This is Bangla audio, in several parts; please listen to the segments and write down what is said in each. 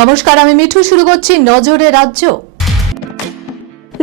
নমস্কার, আমি মিঠু। শুরু করছি নজরে রাজ্য।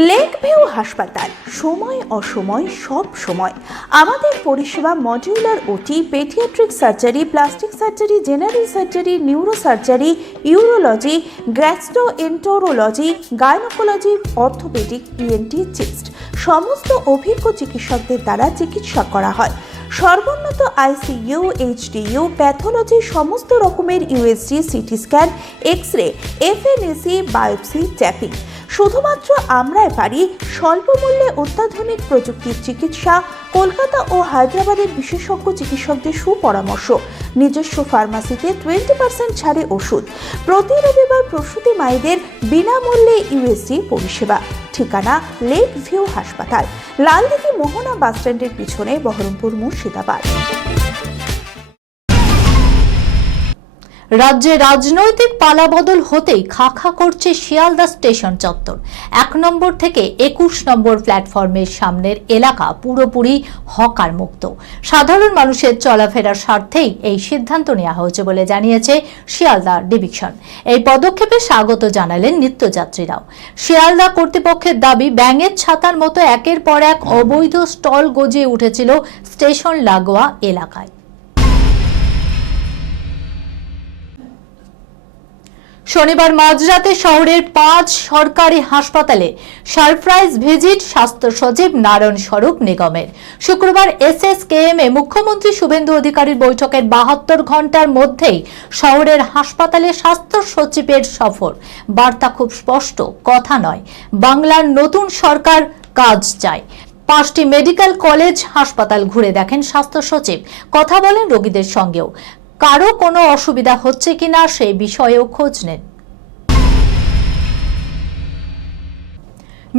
লেক ভিউ হাসপাতাল, সময় অসময় সব সময় আমাদের পরিষেবা modular OT, paediatric surgery, plastic surgery, general surgery, neuro surgery, urology, gastroenterology, gynaecology, orthopaedic, ENT, chest সমস্ত অভিজ্ঞ চিকিৎসকদের দ্বারা চিকিৎসা করা হয়। সর্বোন্নত আইসিইউ, এইচডিইউ, প্যাথোলজি, সমস্ত রকমের USG, CT scan, X-ray, FNAC, biopsy, tapping. শুধুমাত্র আমরাই পারি স্বল্প মূল্যে অত্যাধুনিক প্রযুক্তির চিকিৎসা, কলকাতা ও হায়দ্রাবাদের বিশেষজ্ঞ চিকিৎসকদের সুপরামর্শ, নিজস্ব ফার্মাসিতে 20% ছাড়ে ওষুধ, প্রতি রবিবার প্রসূতি মায়েদের বিনামূল্যে ইউএসজি পরিষেবা। ঠিকানা লেক ভিউ হাসপাতাল, লালদিঘি মোহনা বাসস্ট্যান্ডের পিছনে, বহরমপুর, মুর্শিদাবাদ। রাজ্যে রাজনৈতিক পালাবদল হতেই খাখা করছে শিয়ালদা স্টেশন চত্বর। 1 নম্বর থেকে 21 নম্বর প্ল্যাটফর্মের সামনের এলাকা পুরোপুরি হকার মুক্ত। সাধারণ মানুষের চলাফেরার স্বার্থেই এই সিদ্ধান্ত নেওয়া হয়েছে বলে জানিয়েছে শিয়ালদা ডিভিশন। এই পদক্ষেপে স্বাগত জানালেন নিত্যযাত্রীরাও। শিয়ালদা কর্তৃপক্ষের দাবি, ব্যাঙের ছাতার মতো একের পর এক অবৈধ স্টল গজিয়ে উঠেছিল স্টেশন লাগোয়া এলাকায়। শনিবার মাঝরাতে শহরের 5 সরকারি হাসপাতালে সারপ্রাইজ ভিজিট স্বাস্থ্য সচিব নারায়ণ স্বরূপ নিগমের। শুক্রবার এসএসকেএমে মুখ্যমন্ত্রী শুভেন্দু অধিকারীর বৈঠকের 72 ঘন্টার মধ্যেই শহরের হাসপাতালে স্বাস্থ্য সচিবের সফর। বার্তা খুব স্পষ্ট, কথা নয়, বাংলার নতুন সরকার কাজ চায়। 5টি মেডিকেল কলেজ হাসপাতাল ঘুরে দেখেন স্বাস্থ্য সচিব, কথা বলেন রোগীদের সঙ্গেও। কারো কোনো অসুবিধা হচ্ছে কিনা সেই বিষয়েও খোঁজ নেন।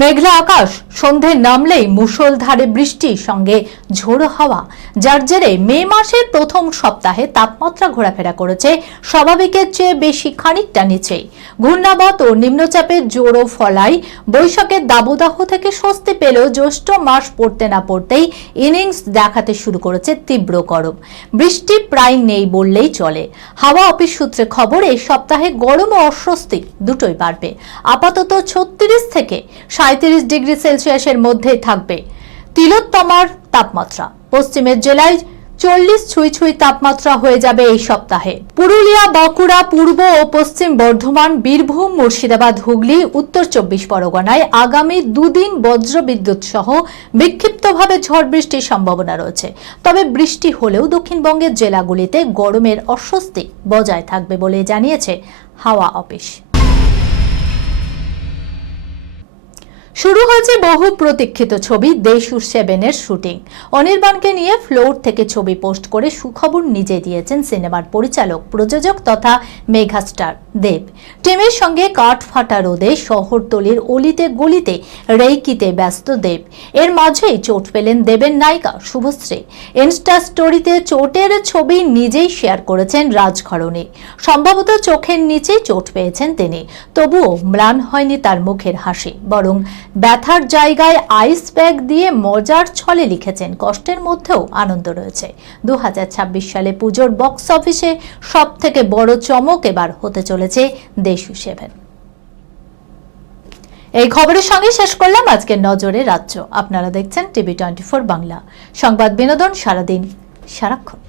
মেঘলা আকাশ, সন্ধে নামলেই মুষলধারে বৃষ্টির সঙ্গে ঝোড়ো হাওয়া, যার জেরে মে মাসের প্রথম সপ্তাহে তাপমাত্রা ঘোরাফেরা করেছে স্বাভাবিকের চেয়ে বেশি খানিকটা নিচেই। ঘূর্ণাবর্ত ও নিম্নচাপের জোরও ফলায় বৈশাখের দাবদাহ থেকে স্বস্তি পেলেও জ্যৈষ্ঠ মাস পড়তে না পড়তেই ইনিংস দেখাতে শুরু করেছে তীব্র গরম। বৃষ্টি প্রায় নেই বললেই চলে। হাওয়া অফিস সূত্রে খবর, এই সপ্তাহে গরম ও অস্বস্তি দুটোই বাড়বে। আপাতত 36 থেকে 37 ডিগ্রি সেলসিয়াসের মধ্যেই থাকবে তিলোত্তমার তাপমাত্রা। পশ্চিমের জেলায় 40 ছুঁই তাপমাত্রা হয়ে যাবে এই সপ্তাহে। পুরুলিয়া, বাঁকুড়া, পূর্ব ও পশ্চিম বর্ধমান, বীরভূম, মুর্শিদাবাদ, হুগলি, উত্তর 24 পরগনায় আগামী 2 দিন বজ্রবিদ্যুৎ সহ বিক্ষিপ্তভাবে ঝড় বৃষ্টির সম্ভাবনা রয়েছে। তবে বৃষ্টি হলেও দক্ষিণবঙ্গের জেলাগুলিতে গরমের অস্বস্তি বজায় থাকবে বলে জানিয়েছে হাওয়া অফিস। শুরু হয়েছে বহু প্রতীক্ষিত ছবি দেশু 7-এর শুটিং। অনির্বাণকে নিয়ে ফ্লোর থেকে ছবি পোস্ট করে সুখবর নিজে দিয়েছেন সিনেমার পরিচালক, প্রযোজক তথা মেগাস্টার দেব। টিমের সঙ্গে কাঠ ফাটা রোদে শহরতলির অলিতে গলিতে রেইকিতে ব্যস্ত দেব। এর মাঝেই চোট পেলেন দেবের নায়িকা শুভশ্রী। ইনস্টা স্টোরিতে চোটের ছবি নিজেই শেয়ার করেছেন রাজঘরণী। সম্ভবত চোখের নিচে চোট পেয়েছেন তিনি, তবুও ম্লান হয়নি তার মুখের হাসি, বরং ব্যথার জায়গায় আইস ব্যাগ দিয়ে মজার ছলে লিখেছেন, কষ্টের মধ্যেও আনন্দ রয়েছে। 2026 সালে পুজোর বক্স অফিসে সব থেকে বড় চমক এবার হতে চলেছে দেশু 7। এই খবরের সঙ্গে শেষ করলাম আজকের নজরে রাজ্য। আপনারা দেখছেন টিভি 24 বাংলা, সংবাদ বিনোদন সারাদিন সারাক্ষণ।